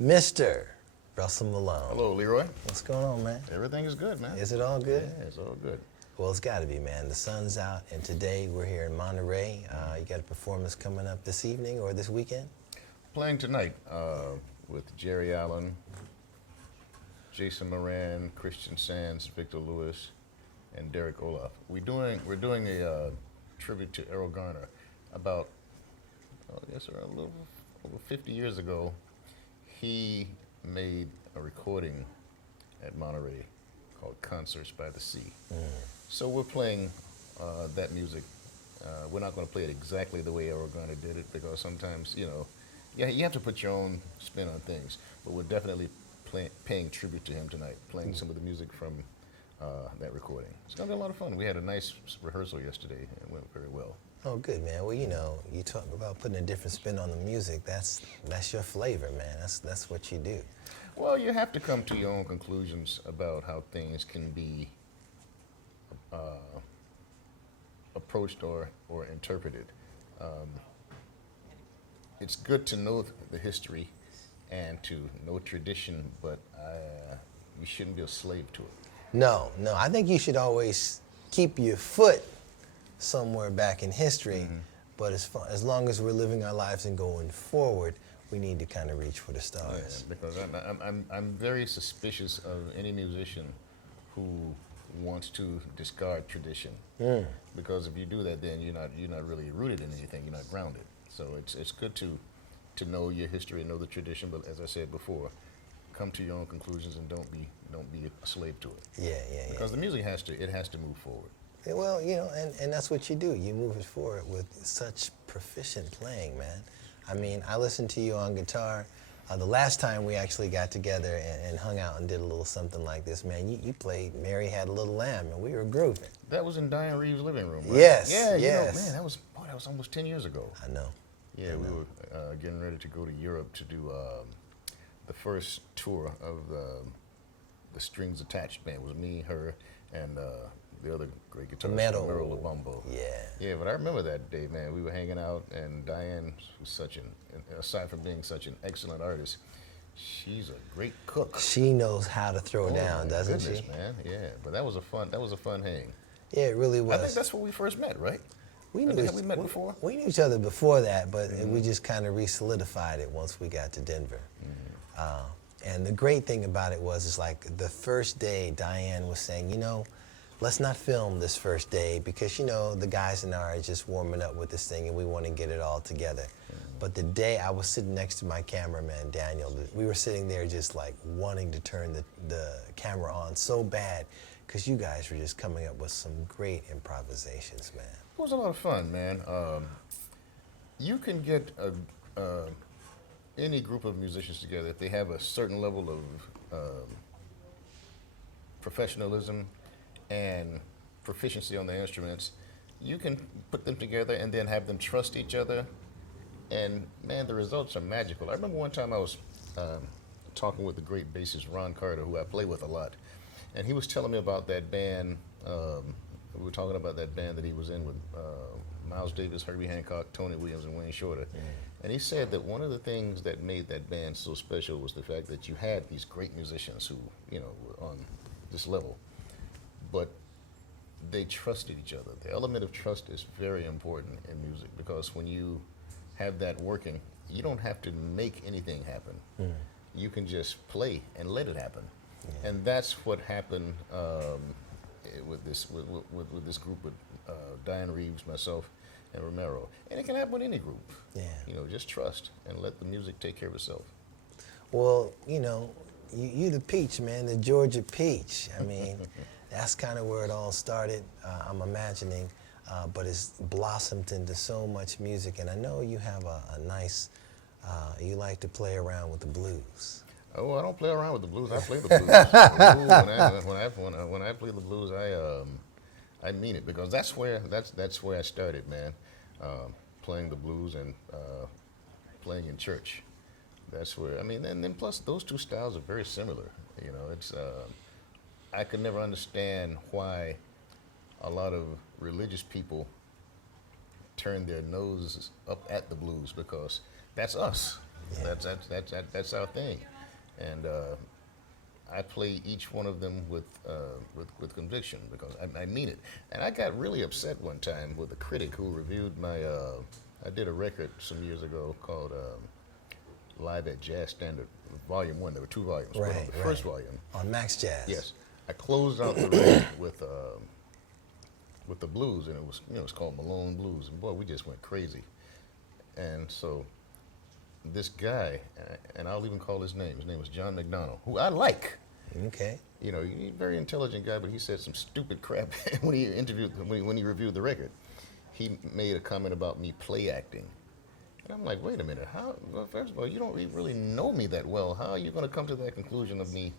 Mr. Russell Malone. Hello, Leroy. What's going on, man? Everything is good, man. Is it all good? Yeah, it's all good. Well, it's got to be, man. The sun's out, and today we're here in Monterey. You got a performance coming up this evening or this weekend? Playing tonight with Jerry Allen, Jason Moran, Christian Sands, Victor Lewis, and Derek Olaf. We're doing a tribute to Errol Garner. About, I guess, around a little over 50 years ago, he made a recording at Monterey called Concerts by the Sea. So we're playing that music. We're not going to play it exactly the way Errol Garner did it, because sometimes, you have to put your own spin on things. But we're definitely paying tribute to him tonight, playing some of the music from that recording. It's going to be a lot of fun. We had a nice rehearsal yesterday, and it went very well. Oh, good, man. Well, you talk about putting a different spin on the music. That's your flavor, man. That's what you do. Well, you have to come to your own conclusions about how things can be approached or interpreted. It's good to know the history and to know tradition, but you shouldn't be a slave to it. No. I think you should always keep your foot somewhere back in history, but as long as we're living our lives and going forward, we need to kind of reach for the stars. Yeah, because I'm very suspicious of any musician who wants to discard tradition. Because if you do that, then you're not really rooted in anything. You're not grounded. So it's good to know your history and know the tradition. But as I said before, come to your own conclusions and don't be a slave to it. Yeah. Because the music has to move forward. Yeah, well, and that's what you do. You move it forward with such proficient playing, man. I mean, I listened to you on guitar. The last time we actually got together and hung out and did a little something like this, man, you played Mary Had a Little Lamb, and we were grooving. That was in Diane Reeves' living room, right? Yes, yeah, yes. Man, that was almost 10 years ago. I know. Yeah, we were getting ready to go to Europe to do the first tour of the Strings Attached band. It was me, her, and the other great guitarist, Merle Lubumbo. Yeah, but I remember that day, man. We were hanging out, and Diane was aside from being such an excellent artist, she's a great cook. She knows how to throw down, doesn't she? Man, yeah. But that was a fun hang. Yeah, it really was. I think that's where we first met, right? Have we met before? We knew each other before that, but we just kind of re-solidified it once we got to Denver. And the great thing about it was, like the first day, Diane was saying, let's not film this first day because, the guys and I are just warming up with this thing and we want to get it all together. But the day I was sitting next to my cameraman, Daniel, we were sitting there just like wanting to turn the camera on so bad because you guys were just coming up with some great improvisations, man. It was a lot of fun, man. You can get any group of musicians together if they have a certain level of professionalism and proficiency on the instruments. You can put them together and then have them trust each other, and man, the results are magical. I remember one time I was talking with the great bassist Ron Carter, who I play with a lot, and he was telling me about that band. We were talking about that band that he was in with Miles Davis, Herbie Hancock, Tony Williams, and Wayne Shorter. And he said that one of the things that made that band so special was the fact that you had these great musicians who, were on this level, but they trusted each other. The element of trust is very important in music because when you have that working, you don't have to make anything happen. You can just play and let it happen. And that's what happened with this group with Diane Reeves, myself, and Romero. And it can happen with any group. Yeah. Just trust and let the music take care of itself. Well, you the peach, man, the Georgia peach. I mean, that's kind of where it all started, I'm imagining, but it's blossomed into so much music. And I know you have a nice, you like to play around with the blues. Oh, I don't play around with the blues. I play the blues. Ooh, when I play the blues, I mean it because that's where I started, man. Playing the blues and playing in church. That's where and then plus those two styles are very similar. It's I could never understand why a lot of religious people turn their noses up at the blues because that's us. Yeah. That's our thing, and I play each one of them with conviction because I mean it. And I got really upset one time with a critic who reviewed my. I did a record some years ago called Live at Jazz Standard, Volume 1. There were 2 volumes. But on the first volume. On Max Jazz. Yes. I closed out the record with the blues, and it was it was called Malone Blues. And boy, we just went crazy. And so this guy, and I'll even call his name. His name was John McDonald, who I like. Okay. You know, he's a very intelligent guy, but he said some stupid crap when he when he reviewed the record. He made a comment about me play acting. And I'm like, wait a minute, how, well, first of all, you don't really know me that well. How are you going to come to that conclusion of me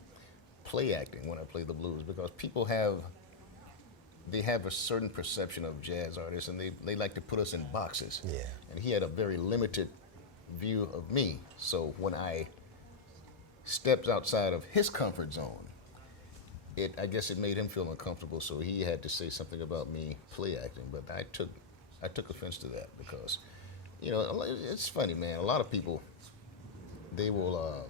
play acting when I play the blues? Because people have a certain perception of jazz artists, and they like to put us in boxes. Yeah. And he had a very limited view of me. So when I stepped outside of his comfort zone, I guess it made him feel uncomfortable, so he had to say something about me play acting. But I took offense to that because, you know, it's funny, man. A lot of people, they will,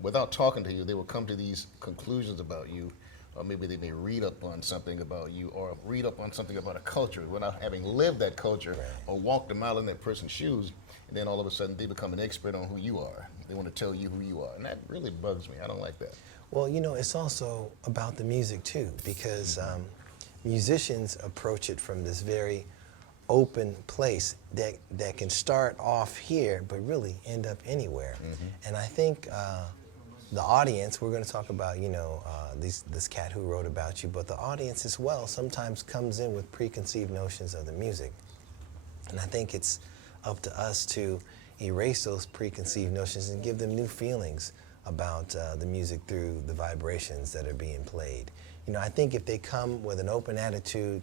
without talking to you, they will come to these conclusions about you, or maybe they may read up on something about you, or read up on something about a culture without having lived that culture or walked a mile in that person's shoes, and then all of a sudden they become an expert on who you are. They want to tell you who you are, and that really bugs me. I don't like that. Well, you know, it's also about the music too, because musicians approach it from this very open place that can start off here, but really end up anywhere. And I think the audience, we're going to talk about, you know, this cat who wrote about you, but the audience as well sometimes comes in with preconceived notions of the music. And I think it's up to us to erase those preconceived notions and give them new feelings about the music through the vibrations that are being played. You know, I think if they come with an open attitude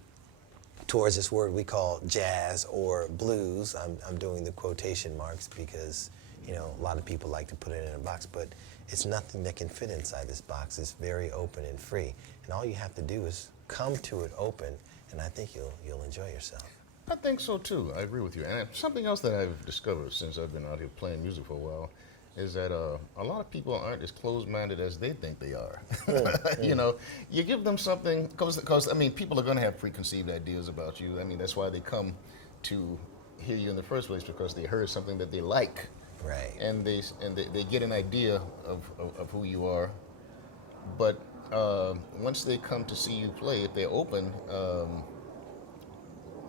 towards this word we call jazz or blues, I'm doing the quotation marks because, you know, a lot of people like to put it in a box, but it's nothing that can fit inside this box. It's very open and free. And all you have to do is come to it open, and I think you'll enjoy yourself. I think so too. I agree with you. And something else that I've discovered since I've been out here playing music for a while is that a lot of people aren't as closed-minded as they think they are. You know, you give them something, because I mean, people are going to have preconceived ideas about you. I mean, that's why they come to hear you in the first place, because they heard something that they like. Right. And they get an idea of who you are. But once they come to see you play, if they're open,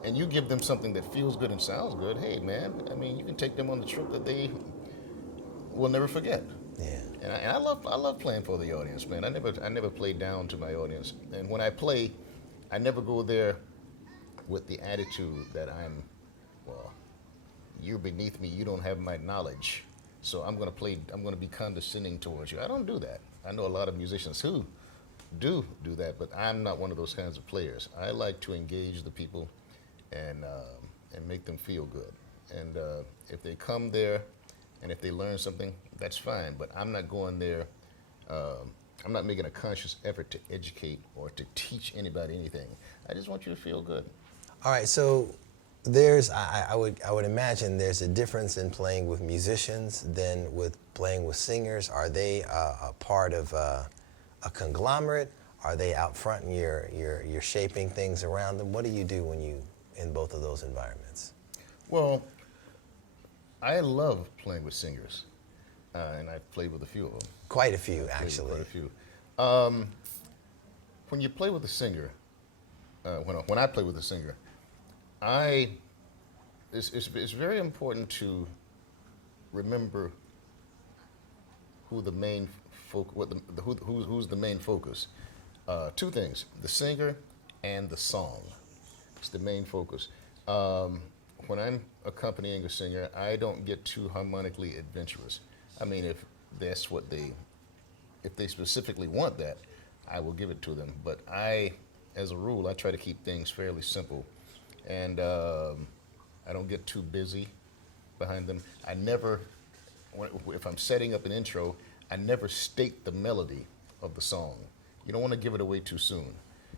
and you give them something that feels good and sounds good, hey man, I mean, you can take them on the trip that they will never forget. Yeah. And I love playing for the audience, man. I never play down to my audience. And when I play, I never go there with the attitude that well, you're beneath me, you don't have my knowledge, so I'm gonna be condescending towards you. I don't do that. I know a lot of musicians who do that, but I'm not one of those kinds of players. I like to engage the people and make them feel good. And if they come there and if they learn something, that's fine, but I'm not going there, I'm not making a conscious effort to educate or to teach anybody anything. I just want you to feel good. All right, so I would imagine there's a difference in playing with musicians than with playing with singers. Are they a part of a conglomerate? Are they out front and you're shaping things around them? What do you do when you in both of those environments? Well, I love playing with singers, and I've played with a few of them. Quite a few, actually. Quite a few. When you play with a singer, when I play with a singer, it's very important to remember who the main who's the main focus. Two things: the singer and the song. It's the main focus. When I'm accompanying a singer, I don't get too harmonically adventurous. I mean, if they specifically want that, I will give it to them. But as a rule, I try to keep things fairly simple, and I don't get too busy behind them. I never, if I'm setting up an intro, I never state the melody of the song. You don't want to give it away too soon.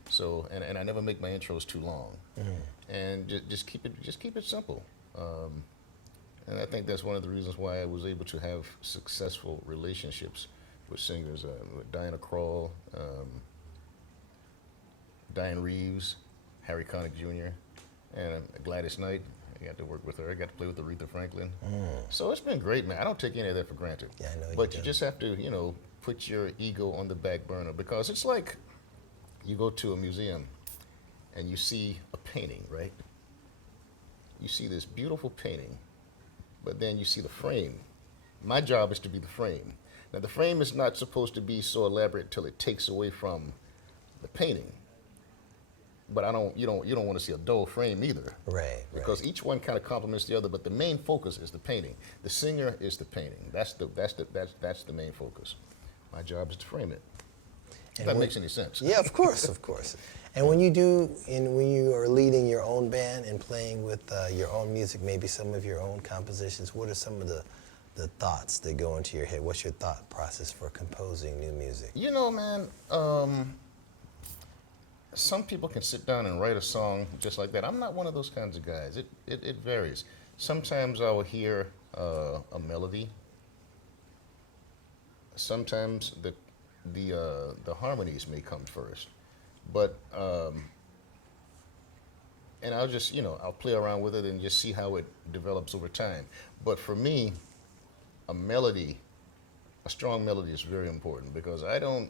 So, and I never make my intros too long. And just keep it simple. And I think that's one of the reasons why I was able to have successful relationships with singers, with Diana Krall, Diane Reeves, Harry Connick Jr., and Gladys Knight. I got to work with her. I got to play with Aretha Franklin. So it's been great, man. I don't take any of that for granted. Yeah, I know But you you do. just have to, put your ego on the back burner, because it's like you go to a museum and you see a painting, right? You see this beautiful painting, but then you see the frame. My job is to be the frame. Now, the frame is not supposed to be so elaborate till it takes away from the painting. But you don't want to see a dull frame either. Right. Because each one kind of complements the other, but the main focus is the painting. The singer is the painting. That's the main focus. My job is to frame it. If that makes any sense. Yeah, of course, of course. And when you are leading your own band and playing with your own music, maybe some of your own compositions, what are some of the thoughts that go into your head? What's your thought process for composing new music? Man, some people can sit down and write a song just like that. I'm not one of those kinds of guys. It varies. Sometimes I will hear a melody. Sometimes the harmonies may come first, but and I'll just I'll play around with it and just see how it develops over time. But for me, a strong melody is very important, because I don't.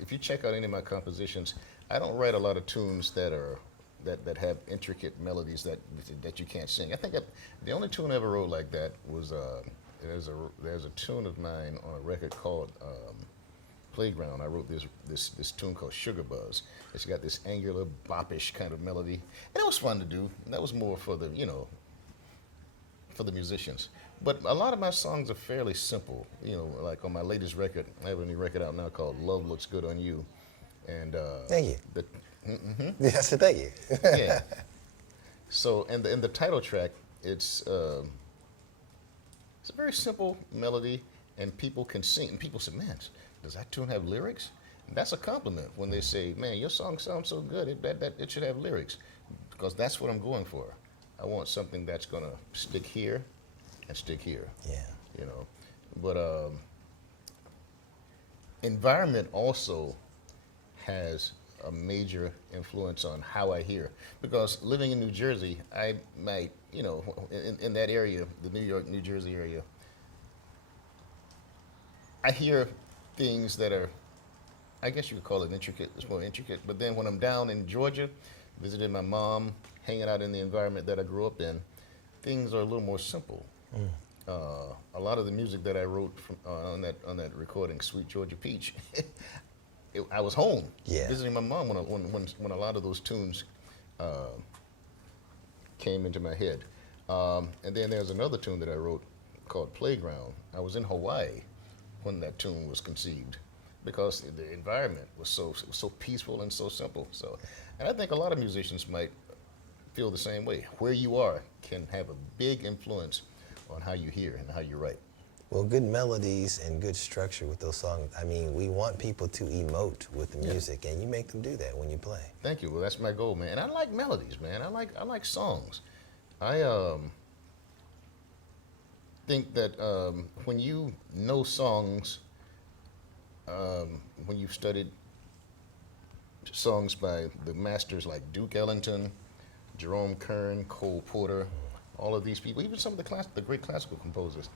If you check out any of my compositions, I don't write a lot of tunes that have intricate melodies that you can't sing. I think the only tune I ever wrote like that was there's a tune of mine on a record called Playground. I wrote this tune called Sugar Buzz. It's got this angular, boppish kind of melody, and it was fun to do. That was more for the for the musicians. But a lot of my songs are fairly simple. Like on my latest record, I have a new record out now called Love Looks Good on You. And Thank you. Mm-hmm. Yes, thank you. Yeah. So, and the title track, it's a very simple melody, and people can sing. And people say, "Man, does that tune have lyrics?" And that's a compliment when they say, "Man, your song sounds so good. It should have lyrics," because that's what I'm going for. I want something that's gonna stick here and stick here. Yeah. But environment also has a major influence on how I hear, because living in New Jersey, I might, in that area, the New York, New Jersey area, I hear things that are, I guess you could call it intricate. It's more intricate. But then when I'm down in Georgia, visiting my mom, hanging out in the environment that I grew up in, things are a little more simple. A lot of the music that I wrote on that recording, Sweet Georgia Peach, I was home visiting my mom when a lot of those tunes came into my head. And then there's another tune that I wrote called Playground. I was in Hawaii when that tune was conceived, because the environment was so peaceful and so simple. So, and I think a lot of musicians might feel the same way. Where you are can have a big influence on how you hear and how you write. Well, good melodies and good structure with those songs. I mean, we want people to emote with the music, and you make them do that when you play. Thank you. Well, that's my goal, man. And I like melodies, man. I like songs. I think that when you know songs, when you've studied songs by the masters like Duke Ellington, Jerome Kern, Cole Porter, all of these people, even some of the great classical composers,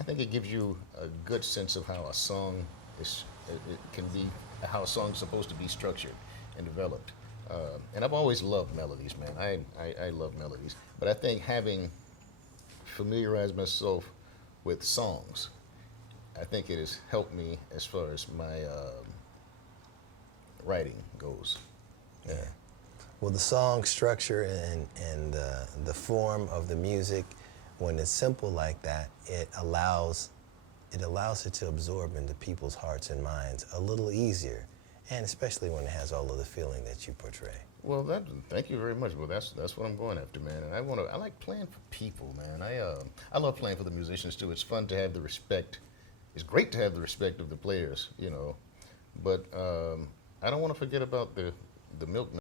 I think it gives you a good sense of how a song how a song's supposed to be structured and developed. And I've always loved melodies, man. I love melodies. But I think having familiarized myself with songs, I think it has helped me as far as my writing goes. Yeah. Well, the song structure and the form of the music, when it's simple like that, it allows it to absorb into people's hearts and minds a little easier, and especially when it has all of the feeling that you portray. Well, thank you very much. Well, that's what I'm going after, man. And I like playing for people, man. I love playing for the musicians too. It's fun to have the respect. It's great to have the respect of the players, But I don't want to forget about the milkman.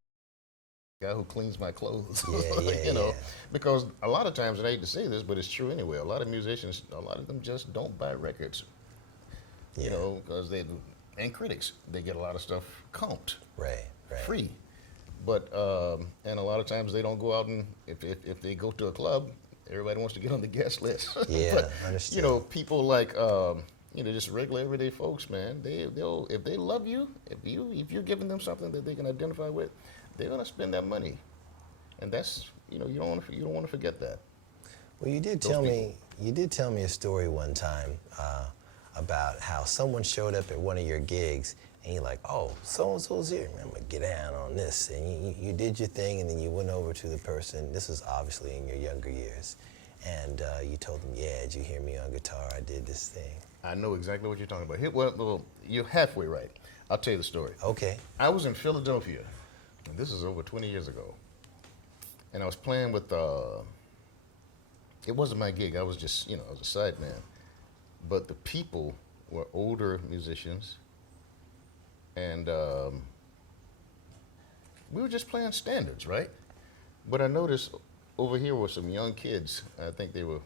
guy who cleans my clothes. Yeah, yeah, you know, yeah. because a lot of times, and I hate to say this, but it's true anyway. A lot of musicians, a lot of them just don't buy records. You Yeah. know, because and critics, they get a lot of stuff comped, Right, right. free. But and a lot of times they don't go out and if they go to a club, everybody wants to get on the guest list. Yeah, But understood. you know, people like you know, just regular everyday folks, man. They'll if they love you, if you're giving them something that they can identify with, they're gonna spend that money, and that's you know you don't want to forget that. Well, Those you did tell me a story one time about how someone showed up at one of your gigs, and you're like, "Oh, so and so's here. Man, I'm gonna get down on this." And you did your thing, and then you went over to the person. This is obviously in your younger years, and you told them, "Yeah, did you hear me on guitar? I did this thing." I know exactly what you're talking about. Well, you're halfway right. I'll tell you the story. Okay. I was in Philadelphia, and this is over 20 years ago, and I was playing with. It wasn't my gig. I was just, I was a side man. But the people were older musicians, and we were just playing standards, right? But I noticed over here were some young kids. I think they were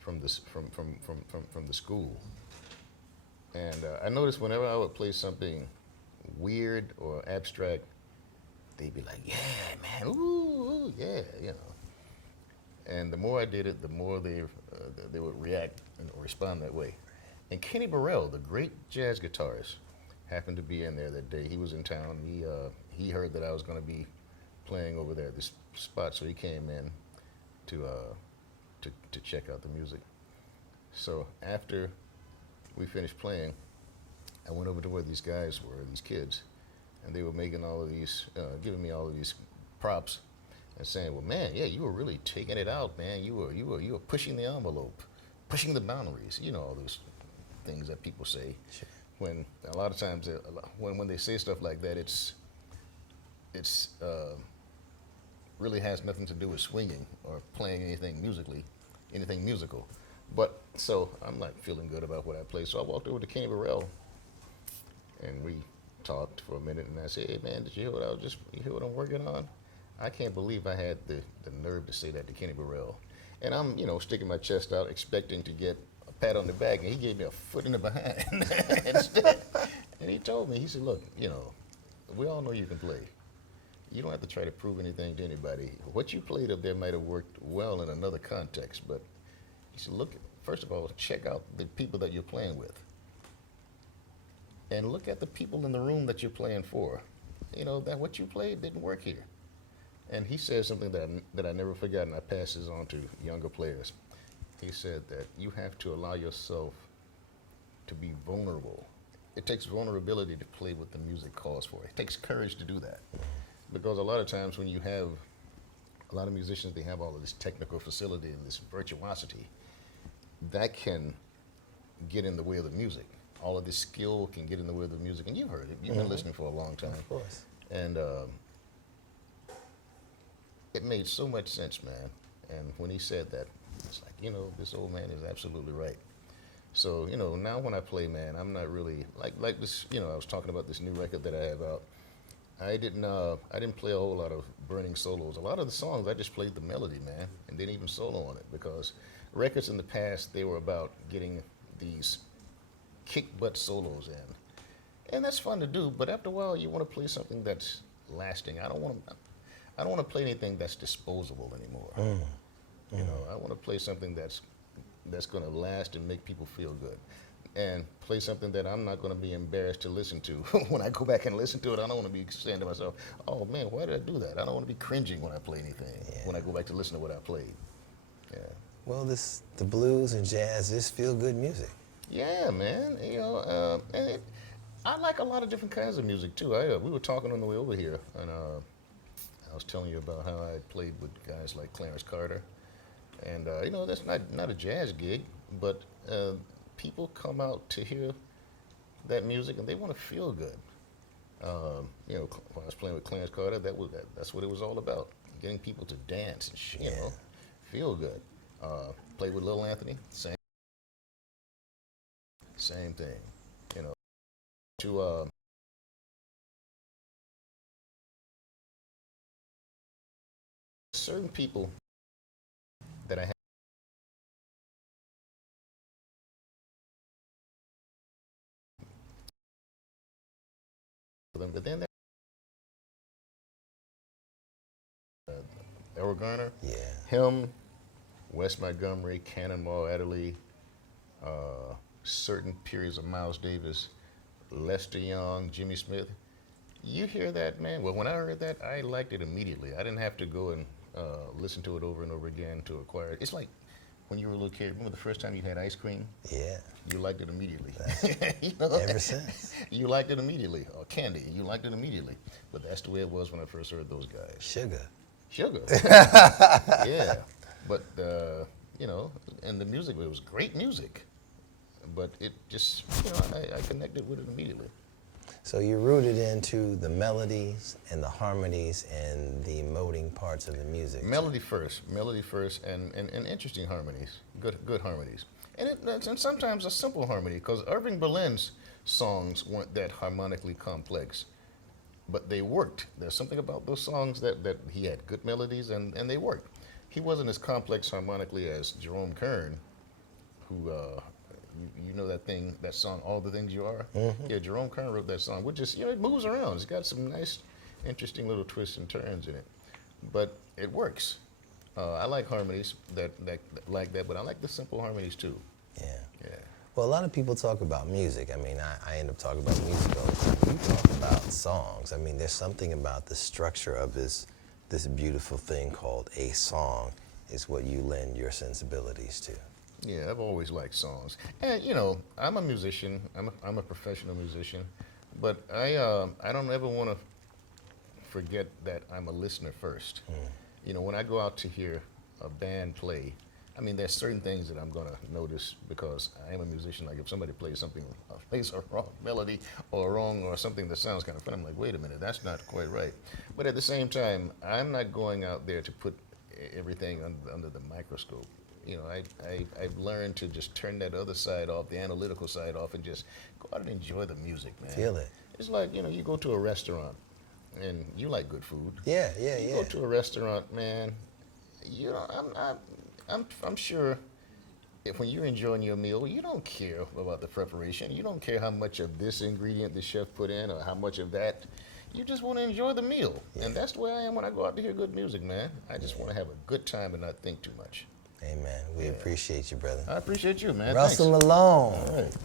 from the school, and I noticed whenever I would play something weird or abstract, they'd be like, "Yeah, man, ooh, yeah," And the more I did it, the more they would react and respond that way. And Kenny Burrell, the great jazz guitarist, happened to be in there that day. He was in town. He heard that I was going to be playing over there at this spot, so he came in to check out the music. So after we finished playing, I went over to where these guys were, these kids, and they were making all of these, giving me all of these props, and saying, "Well, man, yeah, you were really taking it out, man. You were pushing the envelope, pushing the boundaries. You know, all those things that people say." Sure. When a lot of times, when they say stuff like that, it's really has nothing to do with swinging or playing anything musical. But so I'm not feeling good about what I played. So I walked over to Kenny Burrell, and we talked for a minute. And I said, "Hey, man, did you hear you hear what I'm working on?" I can't believe I had the nerve to say that to Kenny Burrell. And I'm, sticking my chest out, expecting to get a pat on the back, and he gave me a foot in the behind instead. And he told me, he said, "Look, we all know you can play. You don't have to try to prove anything to anybody. What you played up there might have worked well in another context, but," he said, "look, first of all, check out the people that you're playing with. And look at the people in the room that you're playing for. That what you played didn't work here." And he said something that I never forgot, and I pass this on to younger players. He said that you have to allow yourself to be vulnerable. It takes vulnerability to play what the music calls for. It takes courage to do that. Because a lot of times when you have a lot of musicians, they have all of this technical facility and this virtuosity, that can get in the way of the music. All of this skill can get in the way of the music, and you've heard it. You've been listening for a long time. Of course. And it made so much sense, man. And when he said that, it's like, this old man is absolutely right. So, now when I play, man, I'm not really like this. I was talking about this new record that I have out. I didn't play a whole lot of burning solos. A lot of the songs I just played the melody, man, and didn't even solo on it, because records in the past, they were about getting these kick butt solos in, and that's fun to do. But after a while, you want to play something that's lasting. I don't want to play anything that's disposable anymore. I want to play something that's going to last and make people feel good, and play something that I'm not going to be embarrassed to listen to. When I go back and listen to it, I don't want to be saying to myself, "Oh man, why did I do that?" I don't want to be cringing when I play anything. Yeah. When I go back to listen to what I played. Yeah. Well, the blues and jazz is feel good music. Yeah, man. And I like a lot of different kinds of music too. We were talking on the way over here, and I was telling you about how I played with guys like Clarence Carter, and that's not a jazz gig, but people come out to hear that music and they want to feel good. When I was playing with Clarence Carter, that's what it was all about: getting people to dance and Yeah. feel good. Played with Lil Anthony, same thing. To certain people that I have. Them, but then Errol Garner, Yeah. him, Wes Montgomery, Cannonball Adderley, certain periods of Miles Davis, Lester Young, Jimmy Smith. You hear that, man? Well, when I heard that, I liked it immediately. I didn't have to go and listen to it over and over again to acquire it. It's like when you were a little kid. Remember the first time you had ice cream? Yeah. You liked it immediately. Ever since. You liked it immediately. Or candy, you liked it immediately. But that's the way it was when I first heard those guys. Sugar. Sugar. Yeah. But, and the music, it was great music. But it just, I connected with it immediately. So you're rooted into the melodies and the harmonies and the emoting parts of the music. Melody first, and interesting harmonies, good harmonies. And sometimes a simple harmony, because Irving Berlin's songs weren't that harmonically complex, but they worked. There's something about those songs that he had good melodies and they worked. He wasn't as complex harmonically as Jerome Kern, who, you know that song, All the Things You Are? Mm-hmm. Yeah, Jerome Kern wrote that song, which is, it moves around. It's got some nice, interesting little twists and turns in it. But it works. I like harmonies that like that, but I like the simple harmonies too. Yeah. Yeah. Well, a lot of people talk about music. I mean, I end up talking about music all the time. You talk about songs. I mean, there's something about the structure of this beautiful thing called a song is what you lend your sensibilities to. Yeah, I've always liked songs, and I'm a musician. I'm a professional musician, but I don't ever want to forget that I'm a listener first. When I go out to hear a band play, I mean, there's certain things that I'm gonna notice because I am a musician. Like if somebody plays something, plays a wrong melody or something that sounds kind of fun, I'm like, wait a minute, that's not quite right. But at the same time, I'm not going out there to put everything under the microscope. I've learned to just turn that other side off, the analytical side off, and just go out and enjoy the music, man. Feel it. It's like, you go to a restaurant, and you like good food. Yeah. You go to a restaurant, man, I'm sure if when you're enjoying your meal, you don't care about the preparation. You don't care how much of this ingredient the chef put in or how much of that. You just want to enjoy the meal. Yeah. And that's the way I am when I go out to hear good music, man. I just want to have a good time and not think too much. Amen. We appreciate you, brother. I appreciate you, man. Russell Thanks. Malone. All right.